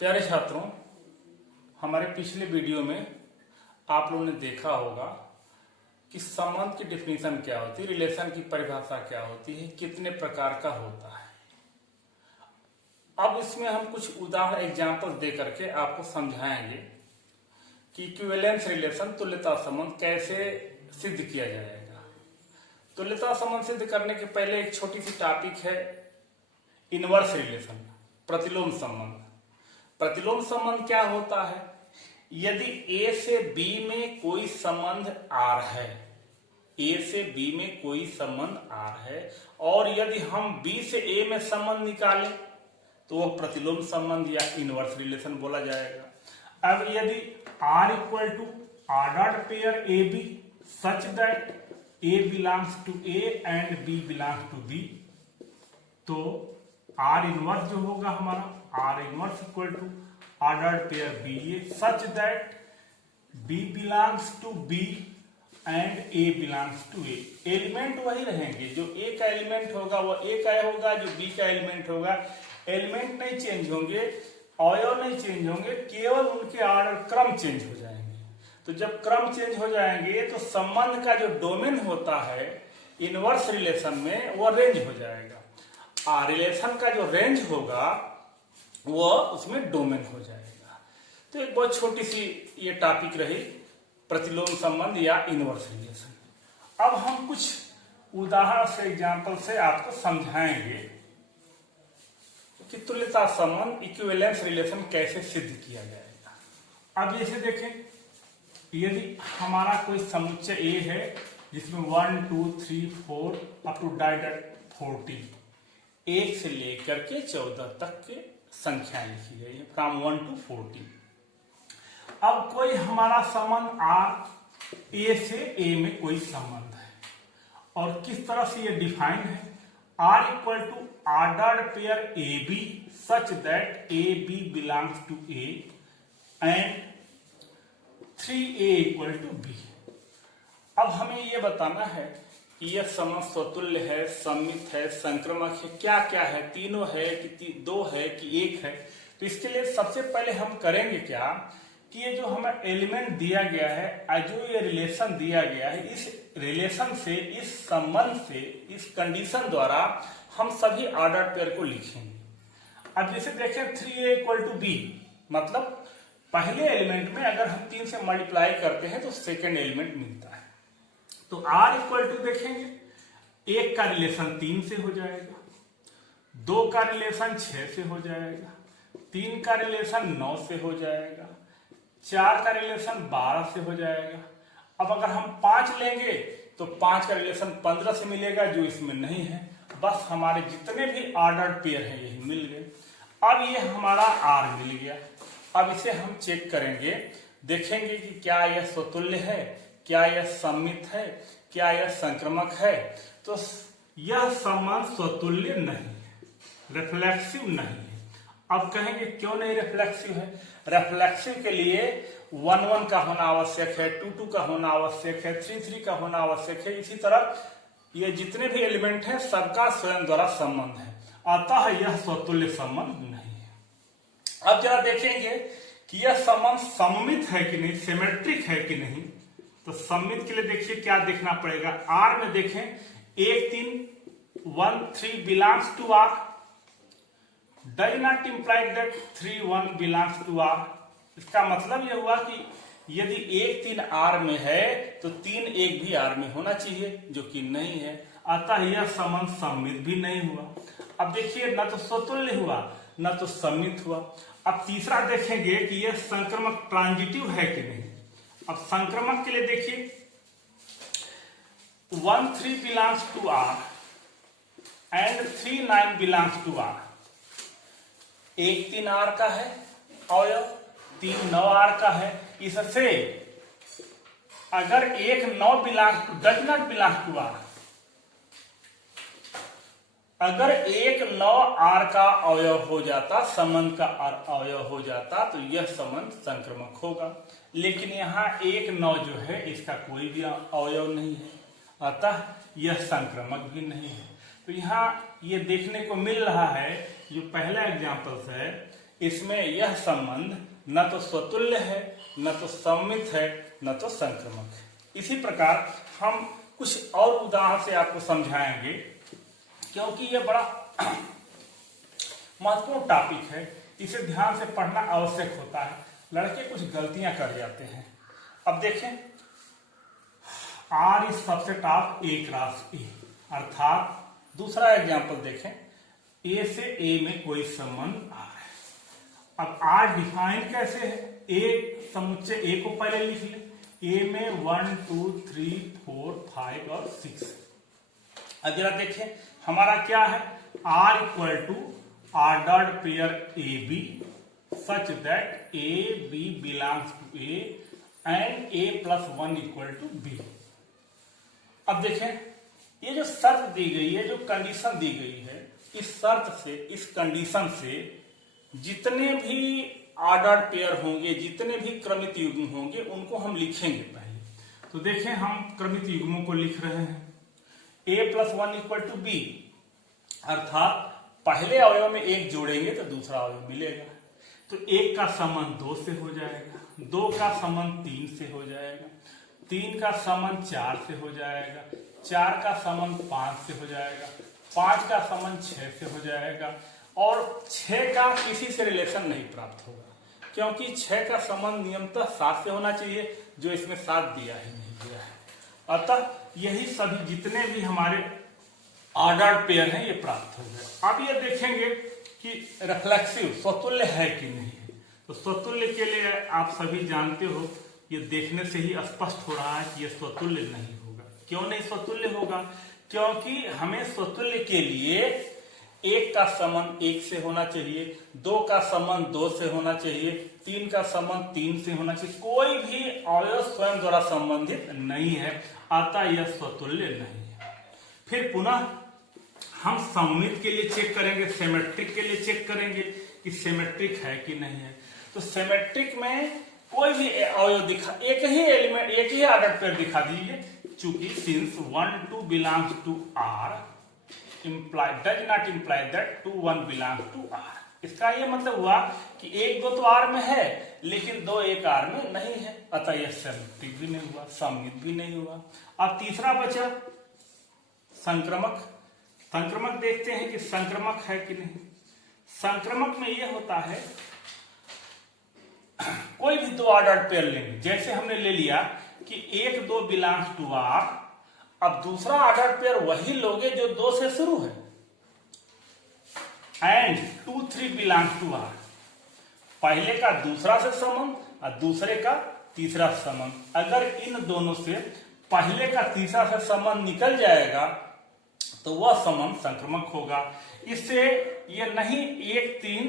प्यारे छात्रों, हमारे पिछले वीडियो में आप लोगों ने देखा होगा कि संबंध की डिफिनीशन क्या होती है, रिलेशन की परिभाषा क्या होती है, कितने प्रकार का होता है। अब इसमें हम कुछ उदाहरण एग्जाम्पल दे करके आपको समझाएंगे कि इक्विवेलेंस रिलेशन तुल्यता संबंध कैसे सिद्ध किया जाएगा। तुल्यता संबंध सिद्ध करने के पहले एक छोटी सी टॉपिक है इनवर्स रिलेशन, प्रतिलोम संबंध। प्रतिलोम संबंध क्या होता है? यदि A से B में कोई संबंध R है, A से B में कोई संबंध R है और यदि हम B से A में संबंध निकालें तो वह प्रतिलोम संबंध या इनवर्स रिलेशन बोला जाएगा। अब यदि R equal to ordered pair AB such that A belongs to A and B belongs to B, तो R इनवर्स जो होगा हमारा R inverse equal to ordered pair BA such that B belongs to B and A belongs to A। Element वही रहेंगे, जो A का element होगा वो A का होगा, जो B का एलिमेंट होगा। एलिमेंट नहीं चेंज होंगे, अवयव नहीं चेंज होंगे, केवल उनके ऑर्डर क्रम चेंज हो जाएंगे। तो जब क्रम चेंज हो जाएंगे तो संबंध का जो डोमेन होता है इनवर्स रिलेशन में वो रेंज हो जाएगा। रिलेशन का जो रेंज होगा वो उसमें डोमेन हो जाएगा। तो एक बहुत छोटी सी ये टॉपिक रही प्रतिलोम संबंध या इनवर्स रिलेशन। अब हम कुछ उदाहरण से एग्जांपल से आपको समझाएंगे कि तुल्यता संबंध इक्विवेलेंस रिलेशन कैसे सिद्ध किया जाएगा। अब जैसे देखें, यदि हमारा कोई समुच्चय A है जिसमें 1 2 3 4 अप टू 40, 1 से लेकर के 14 तक के संख्या लिखी गई है, फ्रॉम 1 to 40। अब कोई हमारा संबंध R A से A में कोई संबंध है और किस तरह से ये डिफाइंड है, R equal to ordered pair AB such that AB belongs to A and 3A equal to B। अब हमें ये बताना है कि यह संबंध स्वतुल्य है, सममित है, संक्रमक है, क्या क्या है, तीनों है कि दो है कि एक है। तो इसके लिए सबसे पहले हम करेंगे क्या कि ये जो हमें एलिमेंट दिया गया है, जो ये रिलेशन दिया गया है, इस रिलेशन से, इस संबंध से, इस कंडीशन द्वारा हम सभी ऑर्डर पेयर को लिखेंगे। अब जैसे देखें 3A इक्वल टू B, मतलब पहले एलिमेंट में अगर हम 3 से मल्टीप्लाई करते हैं तो सेकेंड एलिमेंट मिलता है। तो R इक्वल टू देखेंगे, 1 का रिलेशन 3 से हो जाएगा, 2 का रिलेशन 6 से हो जाएगा, 3 का रिलेशन 9 से हो जाएगा, 4 का रिलेशन 12 से हो जाएगा। अब अगर हम 5 लेंगे तो 5 का रिलेशन 15 से मिलेगा, जो इसमें नहीं है। बस हमारे जितने भी ऑर्डर्ड पेयर हैं यही मिल गए। अब ये हमारा R मिल गया। अब इसे हम चेक करेंगे, देखेंगे कि क्या यह स्वतुल्य है, क्या यह सममित है, क्या यह संक्रमक है। तो यह संबंध स्वतुल्य नहीं है, रिफ्लेक्सिव नहीं है। अब कहेंगे क्यों नहीं रिफ्लेक्सिव है? रिफ्लेक्सिव के लिए 1 1 का होना आवश्यक है, 2 2 का होना आवश्यक है, 3 3 का होना आवश्यक है। इसी तरह ये जितने भी एलिमेंट हैं सबका स्वयं द्वारा संबंध है, अतः यह स्वतुल्य संबंध नहीं है। अब जरा देखेंगे कि यह संबंध सममित है कि नहीं, सिमेट्रिक है कि नहीं। तो सममित के लिए देखिए क्या देखना पड़ेगा। R में देखें 1 3 1 3 belongs to R, does not imply that 3 1 belongs to R। इसका मतलब यह हुआ कि यदि 1 3 R में है तो 3 1 भी R में होना चाहिए, जो कि नहीं है, अतः यह संबंध सममित भी नहीं हुआ। अब देखिए, न तो स्वतुल्य हुआ न तो सममित हुआ। अब तीसरा देखेंगे कि यह संक्रमक ट्रांजिटिव है कि नहीं। अब संक्रमक के लिए देखिए 1 3 belongs to R and 3 9 belongs to R। 1 3 R का है अवयव, 3 9 R का है। इससे अगर 1 9 belongs to, does not belongs to R, अगर 1 9 R का अवयव हो जाता, संबंध का अवयव हो जाता, तो यह संबंध संक्रमक होगा। लेकिन यहाँ 1 9 जो है इसका कोई भी अवयव नहीं है, अतः यह संक्रमक भी नहीं है। तो यहाँ ये देखने को मिल रहा है, जो पहला एग्जाम्पल है इसमें यह संबंध न तो स्वतुल्य है, न तो सममित है, न तो संक्रमक है। इसी प्रकार हम कुछ और उदाहरण से आपको समझाएंगे, क्योंकि यह बड़ा महत्वपूर्ण टॉपिक है, इसे ध्यान से पढ़ना आवश्यक होता है। लड़के कुछ गलतियां कर जाते हैं। अब देखें, R is subset of A cross A, अर्थात दूसरा एग्जांपल देखें, A से A में कोई संबंध आ रहा है। अब R डिफाइन कैसे है? A समुच्चय A को पहले लिख ले। A में 1 2 3 4 5 और 6। अब जरा देखें हमारा क्या है, R equal to ordered pair AB such that AB belongs to A and A plus 1 equal to B। अब देखें, ये जो शर्त दी गई है, जो कंडीशन दी गई है, इस शर्त से, इस कंडीशन से जितने भी ऑर्डर्ड पेयर होंगे, जितने भी क्रमित युग्म होंगे, उनको हम लिखेंगे पहले। तो देखें, हम क्रमित युग्मों को लिख रहे हैं। A plus 1 equal to B, अर्थात पहले अवयव में एक जोड़ेंगे तो दूसरा अवयव मिलेगा। तो 1 का संबंध 2 से हो जाएगा, 2 का संबंध 3 से हो जाएगा, 3 का संबंध 4 से हो जाएगा, 4 का संबंध 5 से हो जाएगा, 5 का संबंध 6 से हो जाएगा, और 6 का किसी से रिलेशन नहीं प्राप्त होगा, क्योंकि 6 का संबंध नियमतः 7 से होना चाहिए, जो इसमें 7 दिया ही नहीं दिया है। अतः यही सभी जितने भी हमारे ऑर्डर्ड पेयर हैं, ये प्राप्त हो गए। अब ये देखेंगे कि रिफ्लेक्सिव स्वतुल्य है कि नहीं है। तो स्वतुल्य के लिए आप सभी जानते हो, ये देखने से ही स्पष्ट हो रहा है कि ये स्वतुल्य नहीं होगा। क्यों नहीं स्वतुल्य होगा? क्योंकि हमें स्वतुल्य के लिए 1 का संबंध 1 से होना चाहिए, 2 का संबंध 2 से होना चाहिए, 3 का संबंध 3 से होना चाहिए। कोई भी अवयव स्वयं द्वारा संबंधित नहीं है, अतः यह स्वतुल्य नहीं है। फिर पुनः हम सममित के लिए चेक करेंगे, सिमेट्रिक के लिए चेक करेंगे कि सिमेट्रिक है कि नहीं है। तो सिमेट्रिक में कोई भी अवयव दिखा, एक ही एलिमेंट, एक ही ऑर्डर पेयर दिखा दीजिए, चूंकि since 1 2 belongs to R does not imply that 2 1 belongs to R। इसका यह मतलब हुआ कि 1 2 तो R में है, लेकिन 2 1 R में नहीं है, अतः यह सिमेट्रिक भी नहीं हुआ, सममित भी नहीं हुआ। अब तीसरा बचा संक्रमक। संक्रमक देखते हैं कि संक्रमक है कि नहीं। संक्रमक में यह होता है, कोई भी 2 ऑर्डर्ड पेयर लेंगे, जैसे हमने ले लिया कि 1 2 बिलोंग्स टू R, अब दूसरा ऑर्डर्ड पेयर वही लोगे जो 2 से शुरू है, एंड 2 3 बिलोंग्स टू R, पहले का दूसरा से संबंध और दूसरे का तीसरा संबंध। अगर इन दोनों से पहले का तीसरा से संबंध निकल जाएगा तो वह संबंध संक्रमक होगा। इससे ये नहीं 1 3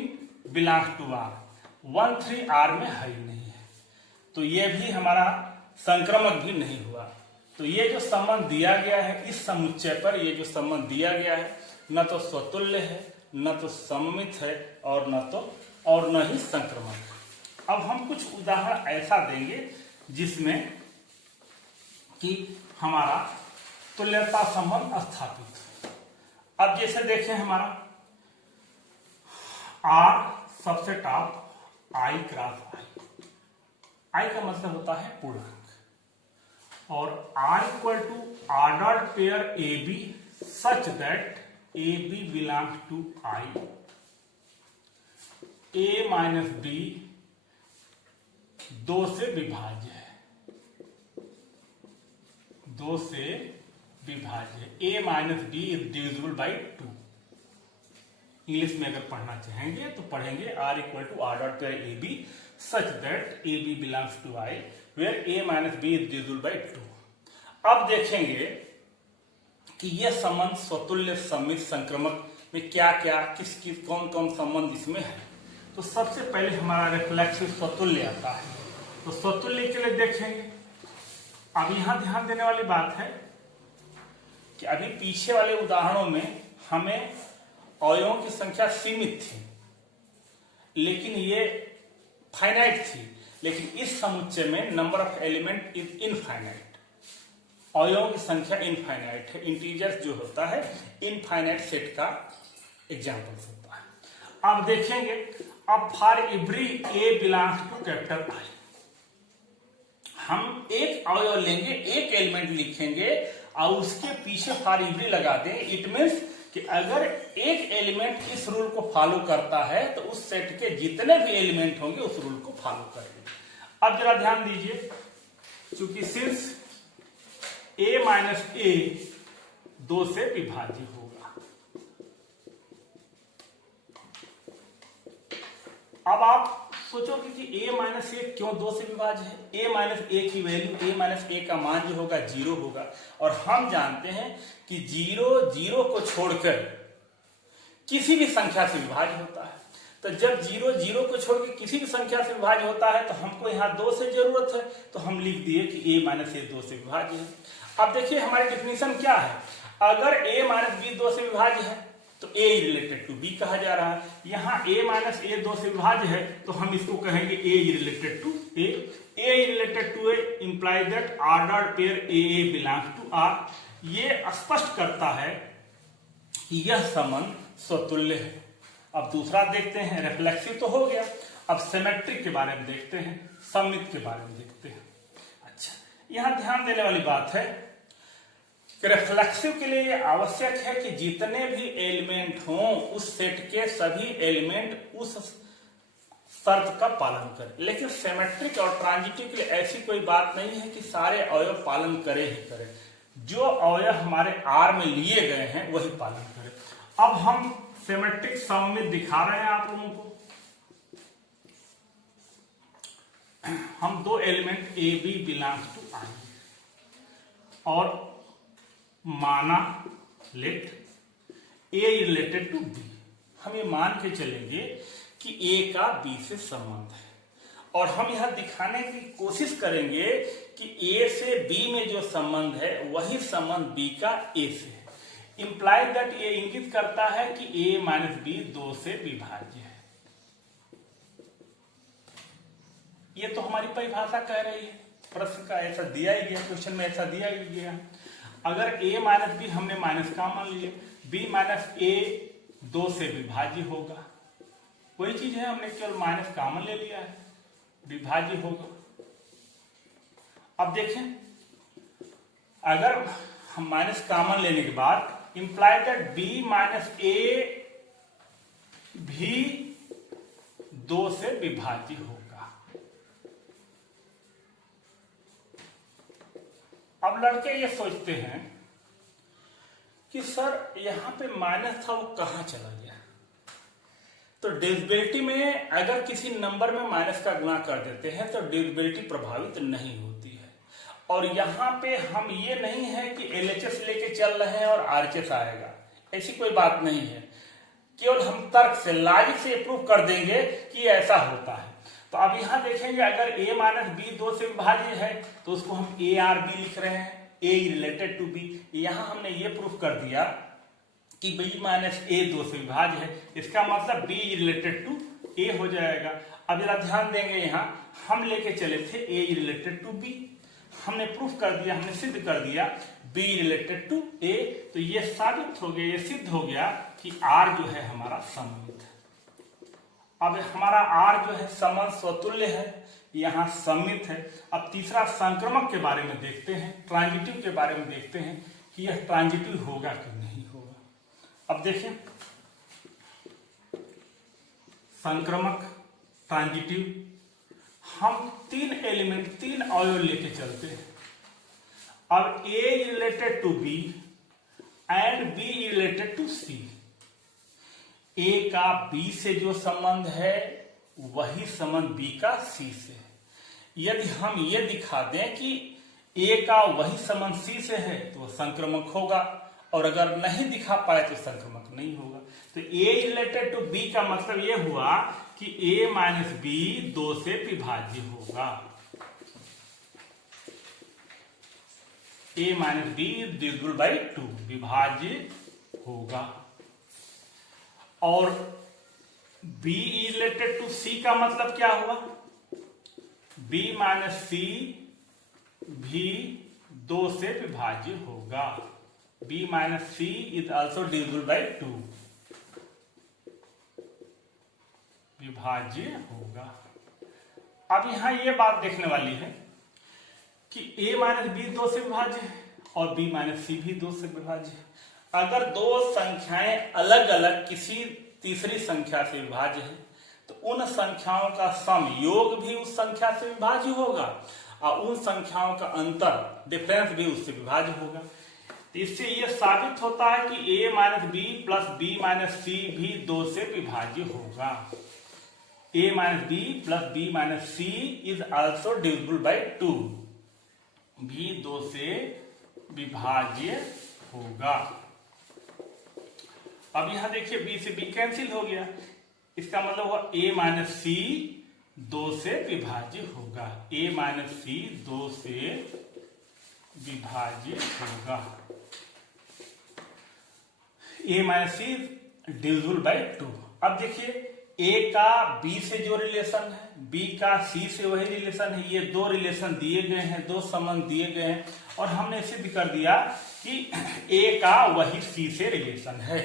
बिलोंग्स टू R, 1 3 R में है ही नहीं है, तो ये भी हमारा संक्रमक भी नहीं हुआ। तो ये जो संबंध दिया गया है, इस समुच्चय पर ये जो संबंध दिया गया है, न तो स्वतुल्य है, न तो सममित है, और न ही संक्रमक। अब हम कुछ उदाहरण ऐसा देंगे जिसमें कि हमारा तुल्यता संबंध स्थापित। अब जैसे देखें, हमारा R subset of I cross I, I का मतलब होता है पूर्णांक, और R equal to ordered pair AB such that AB belongs to I, A minus B 2 से विभाज्य है, 2 से विभाज्य। A minus B is divisible by 2। English में अगर पढ़ना चाहेंगे तो पढ़ेंगे R equal to ordered pair AB such that AB belongs to I where A minus B is divisible by 2। अब देखेंगे कि यह संबंध स्वतुल्य, सममित, संक्रमक में क्या क्या, किस कौन कौन संबंध इसमें है। तो सबसे पहले हमारा रिफ्लेक्सिव स्वतुल्य आता है। तो स्वतुल्य के लिए देखेंगे, अब यहां ध्यान देने वाली बात है कि अभी पीछे वाले उदाहरणों में हमें अवयवों की संख्या सीमित थी, लेकिन ये फाइनाइट थी। लेकिन इस समुच्चय में number of element is infinite, अवयवों की संख्या इनफाइनाइट है। इंटीजर्स जो होता है इनफाइनाइट सेट का एग्जाम्पल होता है। अब देखेंगे अब for every A belongs to capital I, हम एक अवयव लेंगे, एक एलिमेंट लिखेंगे और उसके पीछे फॉर एवरी लगा दें। इट मीन्स कि अगर एक एलिमेंट इस रूल को फॉलो करता है तो उस सेट के जितने भी एलिमेंट होंगे उस रूल को फॉलो करेंगे। अब जरा ध्यान दीजिए, चूंकि सिंस a माइनस ए 2 से विभाज्य होगा। अब आप सोचोगे कि a माइनस ए क्यों 2 से विभाज्य है? a माइनस ए की वैल्यू, a माइनस ए का मान जो होगा 0 होगा, और हम जानते हैं कि 0 को छोड़कर किसी भी संख्या से विभाज्य होता है। तो जब 0 को छोड़कर किसी भी संख्या से विभाज्य होता है तो हमको यहाँ 2 से जरूरत है, तो हम लिख दिए कि a माइनस ए 2 से विभाज्य है। अब देखिए हमारी डेफिनेशन क्या है, अगर a माइनस बी 2 से विभाज्य है तो a रिलेटेड टू b कहा जा रहा है। यहाँ a माइनस ए 2 से विभाज्य है तो हम इसको कहेंगे a related to a। a related to a imply that ordered pair a belongs to r। ये स्पष्ट करता है कि यह संबंध स्वतुल्य है। अब दूसरा देखते हैं, रिफ्लेक्सिव तो हो गया, अब सिमेट्रिक के बारे में देखते हैं, सममित के बारे में देखते हैं। अच्छा, यहां ध्यान देने वाली बात है कि रिफ्लेक्सिव के लिए यह आवश्यक है कि जितने भी एलिमेंट हों उस सेट के सभी एलिमेंट उस शर्त का पालन करें। लेकिन सिमेट्रिक और ट्रांजिटिव के लिए ऐसी कोई बात नहीं है कि सारे अवयव पालन करें ही करें। जो अवयव हमारे R में लिए गए हैं वही पालन करें। अब हम सिमेट्रिक सममित दिखा रहे हैं आप लोगों को। हम दो element A B belongs to I और माना let A related to B. हम ये मान के चलेंगे कि ए का बी से संबंध है और हम यह दिखाने की कोशिश करेंगे कि ए से बी में जो संबंध है वही संबंध बी का ए से है। इंप्लाई दैट ये इंगित करता है कि a माइनस बी 2 से विभाज्य है। ये तो हमारी परिभाषा कह रही है, प्रश्न का ऐसा दिया ही गया, क्वेश्चन में ऐसा दिया ही गया। अगर a माइनस बी हमने माइनस का मान लिया, b माइनस ए 2 से विभाज्य होगा, वही चीज है, हमने केवल माइनस कॉमन ले लिया है, विभाज्य होगा। अब देखें, अगर हम माइनस कॉमन लेने के बाद इंप्लाई दैट b माइनस ए भी 2 से विभाज्य होगा। अब लड़के ये सोचते हैं कि सर यहां पे माइनस था वो कहां चला गया। तो डिविजिबिलिटी में अगर किसी नंबर में माइनस का गुणा कर देते हैं तो डिविजिबिलिटी प्रभावित नहीं होती है। और यहाँ पे हम ये नहीं है कि LHS लेके चल रहे हैं और RHS आएगा, ऐसी कोई बात नहीं है। केवल हम तर्क से, लॉजिक से प्रूव कर देंगे कि ऐसा होता है। तो अब यहाँ देखेंगे, अगर a माइनस बी 2 से विभाज्य है तो उसको हम ARB लिख रहे हैं, A रिलेटेड टू B। यहाँ हमने ये प्रूफ कर दिया कि b माइनस ए 2 से विभाज्य है, इसका मतलब b रिलेटेड टू A हो जाएगा। अब जरा ध्यान देंगे, यहाँ हम लेके चले थे A रिलेटेड टू B, हमने प्रूफ कर दिया, हमने सिद्ध कर दिया B रिलेटेड टू A। तो ये साबित हो गया, ये सिद्ध हो गया कि R जो है हमारा सममित है। अब हमारा R जो है समन स्वतुल्य है, यहाँ सममित है। अब तीसरा संक्रमक के बारे में देखते हैं, ट्रांजिटिव के बारे में देखते हैं कि यह ट्रांजिटिव होगा कि नहीं होगा। अब देखें, संक्रमक, ट्रांजिटिव, हम 3 एलिमेंट, 3 अवयव लेके चलते हैं। अब A related to B and B related to C। A का B से जो संबंध है वही संबंध B का C से है। यदि हम ये दिखा दें कि A का वही संबंध C से है तो संक्रमक होगा, और अगर नहीं दिखा पाए तो संक्रमक नहीं होगा। तो A रिलेटेड टू B का मतलब ये हुआ कि A माइनस बी 2 से विभाज्य होगा। A minus be divisible by 2 विभाज्य होगा। और B रिलेटेड टू C का मतलब क्या हुआ, B माइनस C भी 2 से विभाज्य होगा। B minus C is also divisible by 2, विभाज्य होगा। अब यहां ये बात देखने वाली है कि a माइनस बी 2 से विभाज्य है और b माइनस सी भी 2 से विभाज्य है। अगर दो संख्याएं अलग अलग किसी तीसरी संख्या से विभाज्य है तो उन संख्याओं का सम योग भी उस संख्या से विभाज्य होगा और उन संख्याओं का अंतर डिफरेंस भी उससे विभाज्य होगा। तो इससे यह साबित होता है कि a minus B plus B minus C भी 2 से विभाज्य होगा। a minus B plus B minus C is also divisible by 2, भी 2 से विभाज्य होगा। अब यहां देखिए b से b कैंसिल हो गया, इसका मतलब हुआ a माइनस सी 2 से विभाज्य होगा। a माइनस सी 2 से विभाज्य होगा। a minus C divisible by 2। अब देखिए a का b से जो रिलेशन है, b का c से वही रिलेशन है, ये दो रिलेशन दिए गए हैं, दो संबंध दिए गए हैं और हमने सिद्ध कर दिया कि a का वही c से रिलेशन है।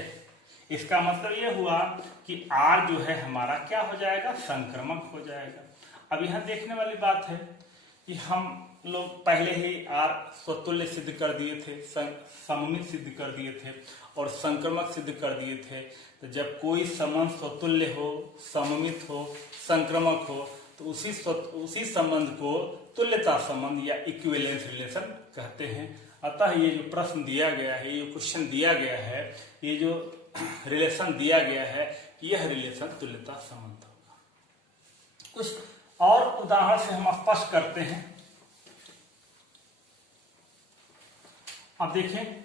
इसका मतलब यह हुआ कि r जो है हमारा क्या हो जाएगा, संक्रमक हो जाएगा। अब यहां देखने वाली बात है कि हम लोग पहले ही r स्वतुल्य सिद्ध कर दिए थे, सममित सिद्ध कर दिए थे और संक्रमक सिद्ध कर दिए थे। तो जब कोई संबंध स्वतुल्य हो, सममित हो, संक्रमक हो तो उसी संबंध को तुल्यता संबंध या इक्विवेलेंस रिलेशन कहते हैं। अतः ये जो प्रश्न दिया गया है, ये क्वेश्चन दिया गया है, ये जो रिलेशन दिया गया है, यह रिलेशन तुल्यता संबंध होगा। कुछ और उदाहरण से हम स्पष्ट करते हैं। अब देखें,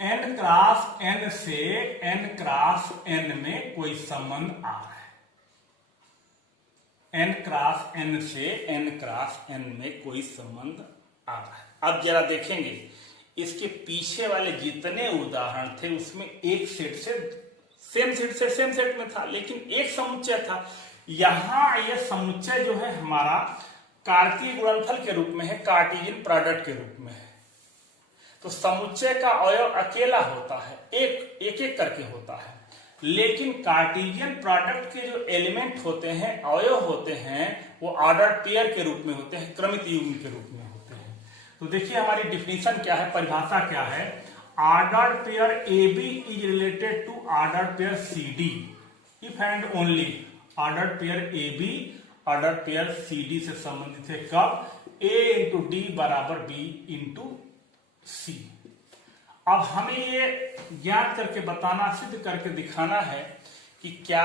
n क्रॉस n से n क्रॉस n में कोई संबंध आ रहा है। n क्रॉस n से n क्रॉस n में कोई संबंध आ रहा है। अब जरा देखेंगे, इसके पीछे वाले जितने उदाहरण थे उसमें एक सेट से सेम सेट में था, लेकिन एक समुच्चय था। यहां यह समुच्चय जो है हमारा कार्तीय गुणनफल के रूप में है, कार्टेशियन प्रोडक्ट के रूप में है। तो समुच्चय का अवयव अकेला होता है, एक एक करके होता है, लेकिन कार्टेशियन प्रोडक्ट के जो एलिमेंट होते हैं, अवयव होते हैं, वो ऑर्डर्ड पेयर के रूप में होते हैं, क्रमित युग्म के रूप में होते हैं। तो देखिए हमारी डिफिनीशन क्या है, परिभाषा क्या है। Ordered pair AB is related to ordered pair CD if and only ordered pair AB ordered pair CD से संबंधित है। कब? A इंटू D बराबर B इंटू C। अब हमें ये ज्ञात करके बताना, सिद्ध करके दिखाना है कि क्या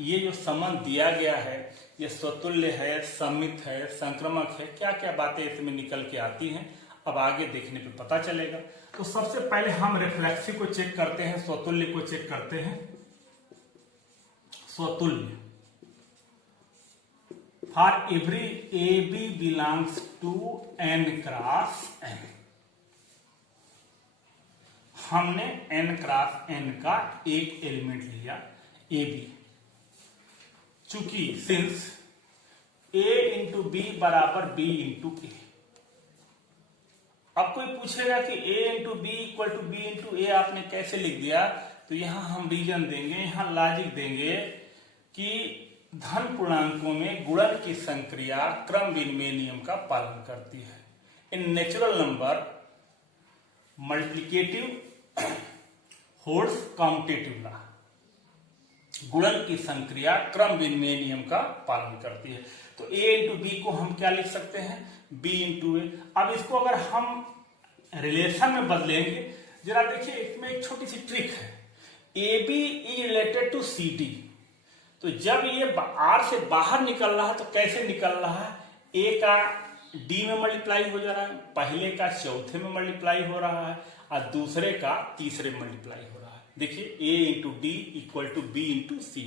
ये जो संबंध दिया गया है ये स्वतुल्य है, सममित है, संक्रमक है, क्या क्या बातें इसमें निकल के आती हैं। अब आगे देखने पे पता चलेगा। तो सबसे पहले हम रिफ्लेक्सिव को चेक करते हैं, स्वतुल्य को चेक करते हैं। स्वतुल्य for every AB belongs to n cross n। हमने n क्रॉस n का एक एलिमेंट लिया AB, चूंकि सिंस A इंटू बी बराबर B इंटू ए। अब कोई पूछेगा कि A into B equal to B into A आपने कैसे लिख दिया, तो यहां हम रीजन देंगे, यहां लॉजिक देंगे कि धन पूर्णांकों में गुणन की संक्रिया क्रम विनिमय नियम का पालन करती है। In natural number multiplicative holds commutative law. गुणन की संक्रिया क्रम विनिमय नियम का पालन करती है। तो A इंटू बी को हम क्या लिख सकते हैं, B इंटू ए। अब इसको अगर हम रिलेशन में बदलेंगे, जरा देखिए इसमें एक छोटी सी ट्रिक है। AB is related to CD, तो जब ये R से बाहर निकल रहा है तो कैसे निकल रहा है, A का D में मल्टीप्लाई हो जा रहा है, पहले का चौथे में मल्टीप्लाई हो रहा है और दूसरे का तीसरे में मल्टीप्लाई हो रहा है। देखिए A into D equal to B into C,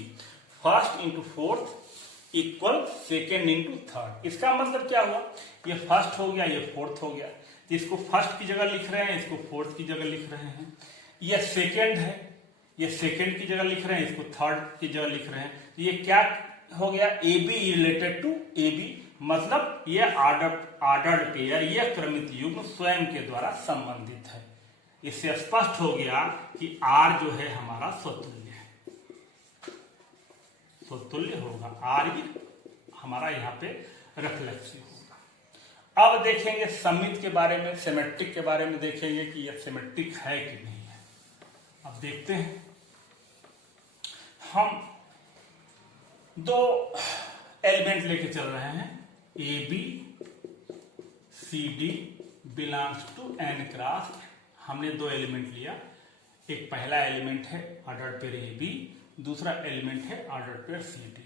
first into fourth equal second into third. इसका मतलब क्या हुआ, ये फर्स्ट हो गया, ये फोर्थ हो गया। तो इसको फर्स्ट की जगह लिख रहे हैं, इसको फोर्थ की जगह लिख रहे हैं। ये सेकेंड है, ये सेकेंड की जगह लिख रहे हैं, इसको थर्ड की जगह लिख रहे हैं। तो ये क्या हो गया, AB रिलेटेड टू AB, मतलब ये ऑर्डर्ड पेयर, ये क्रमित युग्म स्वयं के द्वारा संबंधित है। इससे स्पष्ट हो गया कि R जो है हमारा स्वतुल्य है। स्वतुल्य होगा, आर भी हमारा यहाँ पे रिफ्लेक्सिव होगा। अब देखेंगे सममित के बारे में, सिमेट्रिक के बारे में देखेंगे कि यह सिमेट्रिक है कि नहीं है। अब देखते हैं, हम दो एलिमेंट लेके चल रहे हैं, A B C D belongs to N cross. हमने दो एलिमेंट लिया, एक पहला एलिमेंट है ऑर्डर पेयर ए बी, दूसरा एलिमेंट है ऑर्डर पेयर सी डी।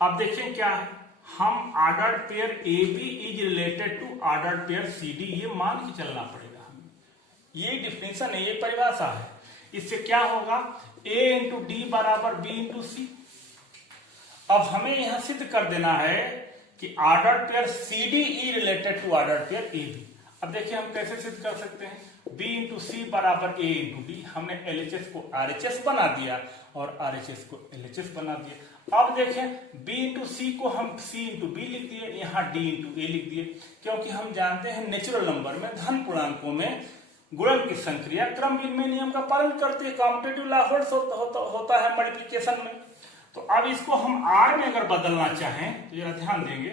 अब देखिए क्या है, हम order pair A B is related to order pair C D, ये मान के चलना पड़ेगा हमें। ये डिफिनेशन है, ये परिभाषा है। इससे क्या होगा, ए इंटू डी बराबर बी इंटू सी। अब हमें यहां सिद्ध कर देना है कि order pair C D is related to order pair A B. अब देखिए हम कैसे सिद्ध कर सकते हैं, B इंटू सी बराबर ए इंटू डी। हमने LHS को RHS बना दिया और RHS को LHS बना दिया। अब देखें B इंटू सी को हम C इंटू बी लिख दिए, यहाँ D इंटू ए लिख दिए, क्योंकि हम जानते हैं नेचुरल नंबर में धन पूर्णांकों में गुणन की संक्रिया क्रम विनिमय नियम का पालन करती है, कॉम्पिटिटिव लॉ होता है मल्टीप्लिकेशन में। तो अब इसको हम R में अगर बदलना चाहें तो जरा ध्यान देंगे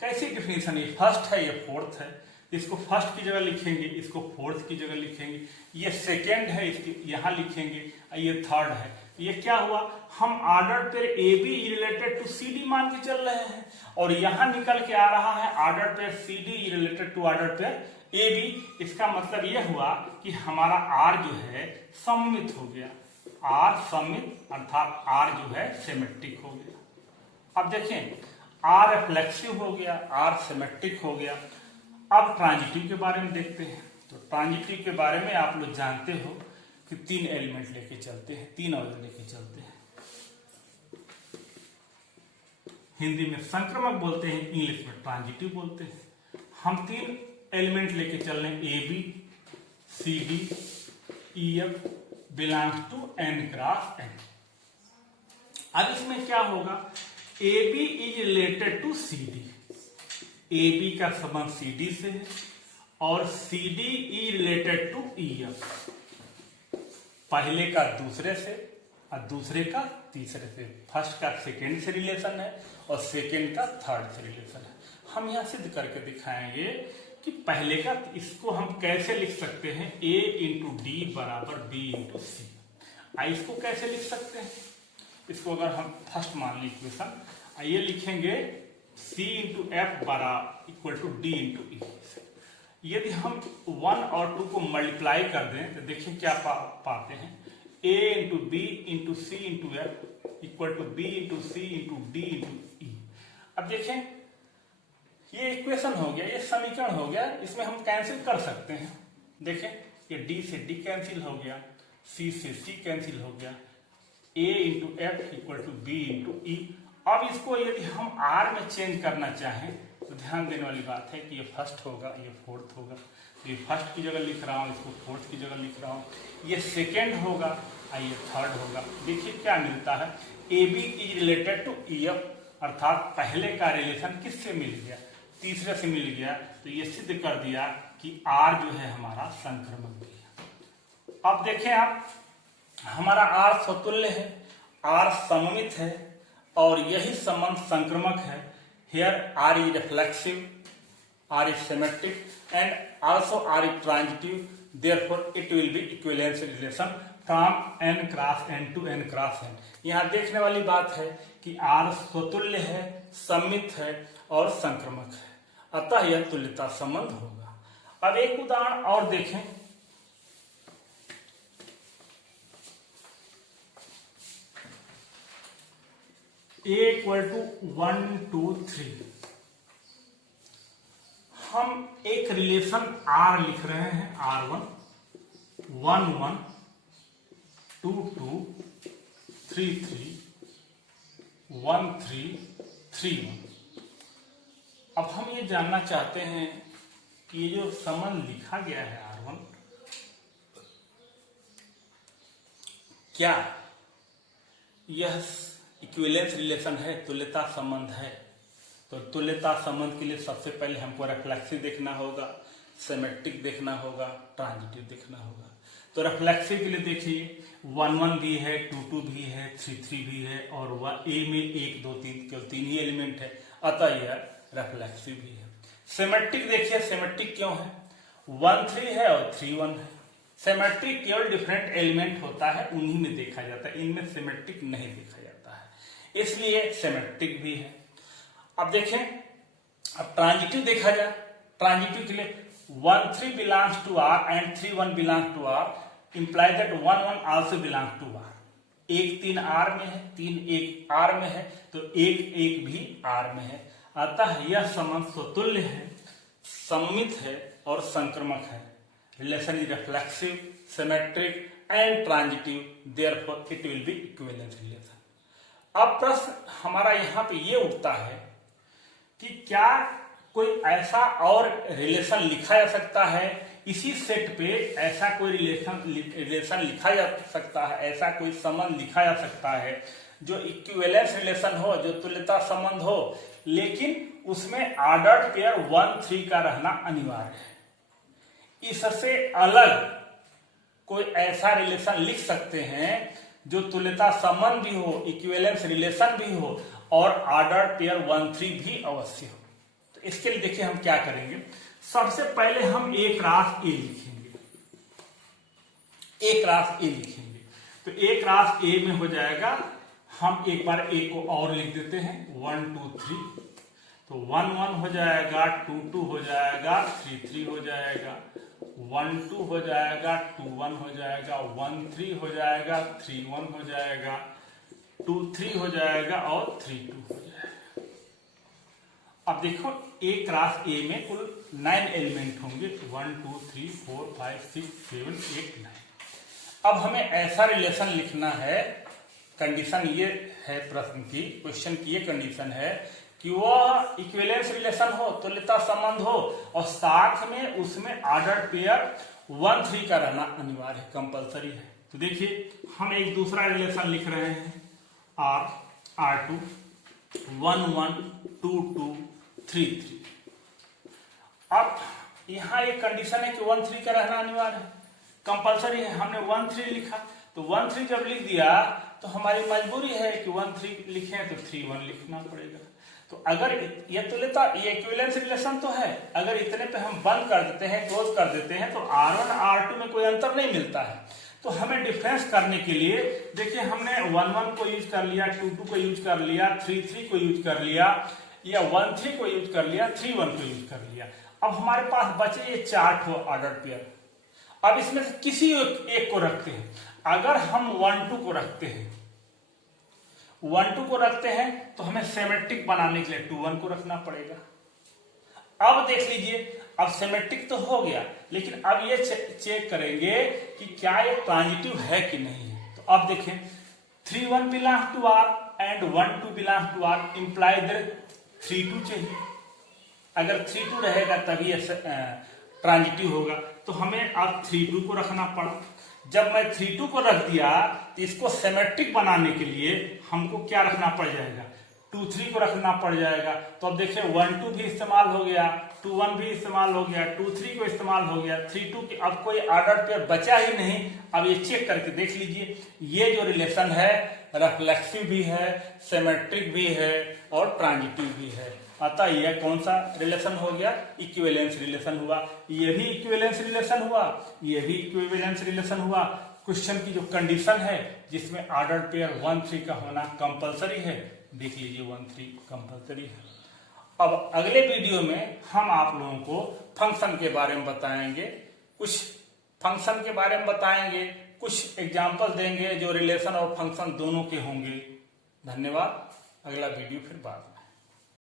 कैसी डिफिनेशन, ये फर्स्ट है ये फोर्थ है, इसको फर्स्ट की जगह लिखेंगे, इसको फोर्थ की जगह लिखेंगे, ये सेकेंड है इसकी यहाँ लिखेंगे, ये थर्ड है। ये क्या हुआ, हम order pair A B related to C D मान के चल रहे हैं और यहाँ निकल के आ रहा है order pair C D related to order pair A B. इसका मतलब यह हुआ कि हमारा आर जो है सममित हो गया, आर सममित अर्थात आर जो है सिमेट्रिक हो गया। अब देखें, आर रिफ्लेक्सिव हो गया, आर सिमेट्रिक हो गया। अब ट्रांजिटिव के बारे में देखते हैं। तो ट्रांजिटिव के बारे में आप लोग जानते हो कि तीन एलिमेंट लेके चलते हैं, तीन अवयव लेके चलते हैं। हिंदी में संक्रमक बोलते हैं, इंग्लिश में ट्रांजिटिव बोलते हैं। हम तीन एलिमेंट लेके चल रहे हैं, A B C D E F belongs to N cross N. अब इसमें क्या होगा, A B is related to C D, A B का संबंध सी डी से है और C D is related to E F, पहले का दूसरे से और दूसरे का तीसरे से। फर्स्ट का सेकेंड से रिलेशन है और सेकेंड का थर्ड से रिलेशन है। हम यहां सिद्ध करके दिखाएंगे कि पहले का, इसको हम कैसे लिख सकते हैं, ए इंटू डी बराबर बी इंटू सी। इसको कैसे लिख सकते हैं, इसको अगर हम फर्स्ट मान ली इक्वेशन, ये लिखेंगे C इंटू एफ बराबर इक्वल टू डी इंटू ई। यदि हम 1 और 2 को मल्टीप्लाई कर दें तो देखिए क्या पाते हैं, A into B into C into F equal to B into C into D into E. अब देखें ये इक्वेशन हो गया, ये समीकरण हो गया, इसमें हम कैंसिल कर सकते हैं। देखें ये D से D कैंसिल हो गया, C से C कैंसिल हो गया, A into F equal to B into E. अब इसको यदि हम R में चेंज करना चाहें तो ध्यान देने वाली बात है कि ये फर्स्ट होगा, ये फोर्थ होगा। ये फर्स्ट की जगह लिख रहा हूँ, इसको फोर्थ की जगह लिख रहा हूँ, ये सेकेंड होगा और ये थर्ड होगा। देखिए क्या मिलता है, A B is related to E F, अर्थात पहले का रिलेशन किससे मिल गया, तीसरे से मिल गया। तो ये सिद्ध कर दिया कि R जो है हमारा संक्रमक भी है। अब देखें आप, हमारा R स्वतुल्य है, R सममित है और यही संबंध संक्रमक है। Here R is reflexive, R is symmetric and also R is transitive, therefore it will be equivalence relation from n cross n to n cross n। यहाँ देखने वाली बात है कि R स्वतुल्य है, सममित है और संक्रमक है, अतः यह तुल्यता संबंध होगा। अब एक उदाहरण और देखें, A इक्वल टू 1 2 3। हम एक रिलेशन R लिख रहे हैं, R1 1 1 2 2 3 3 1 3 3 1। अब हम ये जानना चाहते हैं कि ये जो संबंध लिखा गया है R1, क्या यह इक्विवेलेंस रिलेशन है, तुल्यता संबंध है। तो तुल्यता संबंध के लिए सबसे पहले हमको रिफ्लेक्सिव देखना होगा, सिमेट्रिक देखना होगा, ट्रांजिटिव देखना होगा। तो रिफ्लेक्सिव के लिए देखिए 1 1 भी है, 2 2 भी है, 3 3 भी है और ए में 1 2 3 केवल 3 ही एलिमेंट है, अतः यह रिफ्लेक्सिव भी है। सिमेट्रिक देखिए, सिमेट्रिक क्यों है, 1 3 है और 3 1 है। सिमेट्रिक केवल डिफरेंट एलिमेंट होता है उन्हीं में देखा जाता है, इनमें सिमेट्रिक नहीं देखा जाता है, इसलिए सिमेट्रिक भी है। अब देखें, अब ट्रांजिटिव देखा जाए, ट्रांजिटिव के लिए 1 3 belongs to R and 3 1 belongs to R imply that 1 1 also belongs to R. 1 3 R में है, 3 1 आर में है, तो 1 1 भी आर में है, अतः यह संबंध स्वतुल्य है, सममित है और संक्रमक है। Relation is reflexive, symmetric and transitive, therefore it will be equivalence relation. अब प्रश्न हमारा यहाँ पे ये उठता है कि क्या कोई ऐसा और रिलेशन लिखा जा सकता है, इसी सेट पे ऐसा कोई रिलेशन लिखा जा सकता है, ऐसा कोई संबंध लिखा जा सकता है जो इक्विवेलेंस रिलेशन हो, जो तुल्यता संबंध हो, लेकिन उसमें ऑर्डर्ड पेयर 1 3 का रहना अनिवार्य है। इससे अलग कोई ऐसा रिलेशन लिख सकते हैं जो तुल्यता संबंध भी हो, इक्विवेलेंस रिलेशन भी हो और ऑर्डर्ड पेयर 1 3 भी अवश्य हो। तो इसके लिए देखिए हम क्या करेंगे, सबसे पहले हम A क्रॉस A लिखेंगे, A क्रॉस A लिखेंगे। तो A क्रॉस A में हो जाएगा, हम एक बार A को और लिख देते हैं 1 2 3, तो 1 1 हो जाएगा, 2 2 हो जाएगा, 3 3 हो जाएगा, 1 2 हो जाएगा, 2 1 हो जाएगा, 1 3 हो जाएगा, 3 1 हो जाएगा, 2 3 हो जाएगा और 3 2 हो जाएगा। अब देखो A क्रॉस A में कुल 9 एलिमेंट होंगे, 1 2 3 4 5 6 7 8 9। अब हमें ऐसा रिलेशन लिखना है, कंडीशन ये है प्रश्न की, क्वेश्चन की ये कंडीशन है कि वह इक्विवेलेंस रिलेशन हो, तुल्यता संबंध हो और साथ में उसमें ऑर्डर्ड पेयर 1 3 का रहना अनिवार्य है, कंपलसरी है। तो देखिए हम एक दूसरा रिलेशन लिख रहे हैं, R2 1 1 2 2 3 3। अब यहां एक कंडीशन है कि 1 3 का रहना अनिवार्य है, कंपलसरी है, हमने 1 3 लिखा, तो 1 3 जब लिख दिया तो हमारी मजबूरी है कि 1 3 लिखें तो 3 1 लिखना पड़ेगा। तो अगर ये तुल्यता, ये इक्विवेलेंस रिलेशन तो है, अगर इतने पे हम बंद कर देते हैं, क्लोज कर देते हैं, तो R1 R2 में कोई अंतर नहीं मिलता है। तो हमें डिफरेंस करने के लिए देखिए हमने 1 1 को यूज कर लिया, 2 2 को यूज कर लिया, 3 3 को यूज कर लिया, या 1 3 को यूज कर लिया, 3 1 को यूज कर लिया। अब हमारे पास बचे ये 4 ठो ऑर्डर्ड पेयर। अब इसमें से किसी एक को रखते हैं। अगर हम 1 2 को रखते हैं, 1 2 को रखते हैं तो हमें सिमेट्रिक बनाने के लिए 2 1 को रखना पड़ेगा। अब देख लीजिए, अब सिमेट्रिक तो हो गया, लेकिन अब ये चेक करेंगे कि क्या ये ट्रांजिटिव है कि नहीं है। तो अब देखें, 3 1 belongs to R and 1 2 belongs to R imply that 3 2 चाहिए। अगर 3 2 रहेगा तभी ट्रांजिटिव होगा, तो हमें अब 3 2 को रखना पड़ा। जब मैं 3 2 को रख दिया तो इसको सिमेट्रिक बनाने के लिए हमको क्या रखना पड़ जाएगा, 2 3 को रखना पड़ जाएगा। तो अब देखिए 1 2 भी इस्तेमाल हो गया, 2 1 भी इस्तेमाल हो गया, 2 3 को इस्तेमाल हो गया, 3 2 की अब कोई ऑर्डर्ड पेयर बचा ही नहीं। अब ये चेक करके देख लीजिए, ये जो रिलेशन है रिफ्लेक्सिव भी है, सिमेट्रिक भी है और ट्रांजिटिव भी है। अतः यह कौन सा रिलेशन हो गया, इक्विवेलेंस रिलेशन हुआ। ये भी इक्विवेलेंस रिलेशन हुआ, ये भी इक्विवेलेंस रिलेशन हुआ। क्वेश्चन की जो कंडीशन है जिसमें ऑर्डर्ड पेयर 1 3 का होना कंपलसरी है, देख लीजिए 1 3 कंपलसरी है। अब अगले वीडियो में हम आप लोगों को फंक्शन के बारे में बताएंगे, कुछ फंक्शन के बारे में बताएंगे, कुछ एग्जाम्पल देंगे जो रिलेशन और फंक्शन दोनों के होंगे। धन्यवाद, अगला वीडियो फिर बाद में।